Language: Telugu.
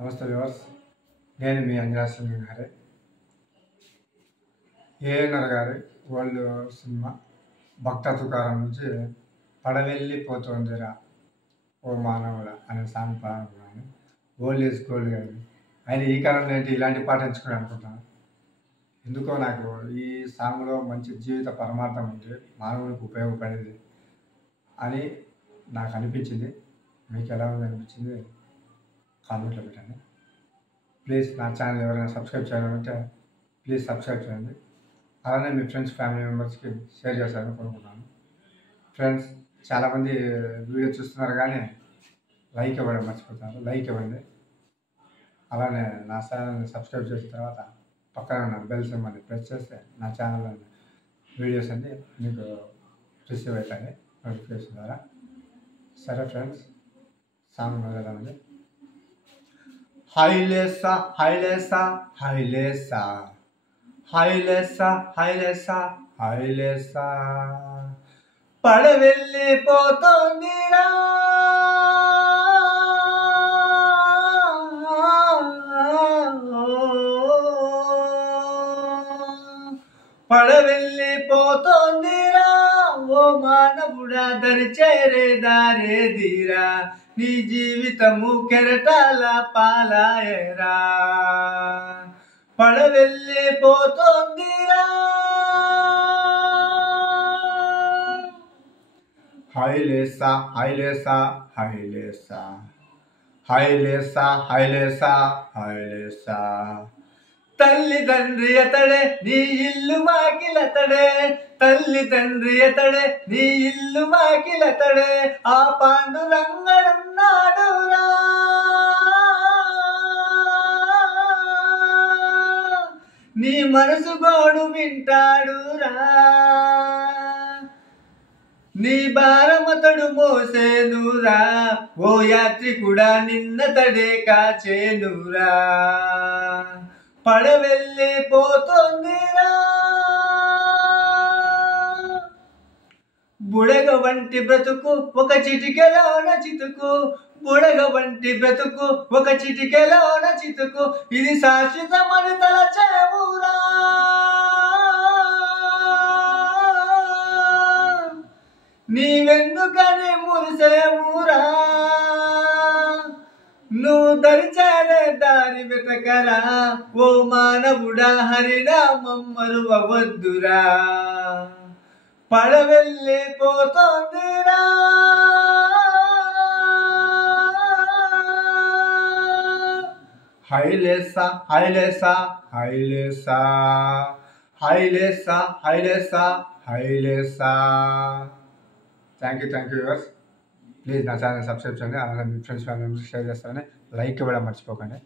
నమస్తే వ్యూవర్స్, నేను మీ అంజనాసింగ్ గారి ఏఎన్ఆర్ గారి ఓల్డ్ సినిమా భక్త తుకారం నుంచి పడవెళ్ళిపోతుందిరా ఓ మానవుల అనే సాంగ్ పాడుతున్నాను. ఓల్డ్ ఈజ్ గోల్డ్ గారి ఆయన ఈ కాలంలో ఏంటి ఇలాంటి పాట ఎంచుకుని అనుకుంటున్నాను. ఎందుకో నాకు ఈ సాంగ్లో మంచి జీవిత పరమార్థం ఉంది, మానవునికి ఉపయోగపడేది అని నాకు అనిపించింది. మీకు ఎలా ఉంది అనిపించింది కామెంట్లో పెట్టండి. ప్లీజ్ నా ఛానల్ ఎవరైనా సబ్స్క్రైబ్ చేయాలంటే ప్లీజ్ సబ్స్క్రైబ్ చేయండి. అలానే మీ ఫ్రెండ్స్ ఫ్యామిలీ మెంబర్స్కి షేర్ చేస్తారని కోరుకుంటున్నాను. ఫ్రెండ్స్, చాలామంది వీడియో చూస్తున్నారు కానీ లైక్ ఇవ్వడం మర్చిపోతున్నారు. లైక్ ఇవ్వండి. అలానే నా ఛానల్ని సబ్స్క్రైబ్ చేసిన తర్వాత పక్కన ఉన్న బెల్ సింబల్ని ప్రెస్ చేస్తే నా ఛానల్లో వీడియోస్ అన్నీ మీకు రిసీవ్ అవుతాయి నోటిఫికేషన్ ద్వారా. సరే ఫ్రెండ్స్, సాంగ్ మొదలైంది. హైలేసా హైలేసా హైలేసా హైలేసా హైలేసా హైలేసా పడవెళ్ళిపోతోందిరా పడవెళ్ళిపోతోందిరా ఓ మానవుడా, దరి చేరే దారేదిరా, నీ జీవితము కెరటాల పాలాయరా. పడవెళ్ళిపోతోందిరా హైలేసా హైలేసా హైలేసా హైలేసా హైలేసా హైలేసా తల్లిదండ్రి అతడే నీ ఇల్లు వాకిలతడే, తల్లిదండ్రి అతడే నీ ఇల్లు వాకిలతడే, ఆ పాండురంగడున్నాడురా నీ మనసు గోడు వింటాడురా, నీ భారమతడు మోసేనురా, ఓ యాత్రికుడా నిన్నతడే కాచేనురా. పడవెళ్ళిపోతోందిరా బుడగ వంటి బ్రతుకు ఒక చిటికెలోన చితుకు, బుడగ వంటి బ్రతుకు ఒక చిటికెలోన చితుకు, ఇది శాశ్వతమని తలచేవురా. నీవెందుకని మురిసేవురా, నువ్వు దరిచేరే దారి వెతకరా, ఓ మానవుడా హరినామం మరువవద్దురా. పడవెళ్ళిపోతోందిరా హైలేసా హైలేసా హైలేసా హైలేసా హైలేసా హైలేసా. Thank you viewers. ప్లీజ్ నా ఛానల్ సబ్స్క్రైబ్ చేయండి. అలానే మీ ఫ్రెండ్స్ ఫ్యామిలీ మెంబర్స్ షేర్ చేస్తారని లైక్ ఇవ్వడం మర్చిపోకండి.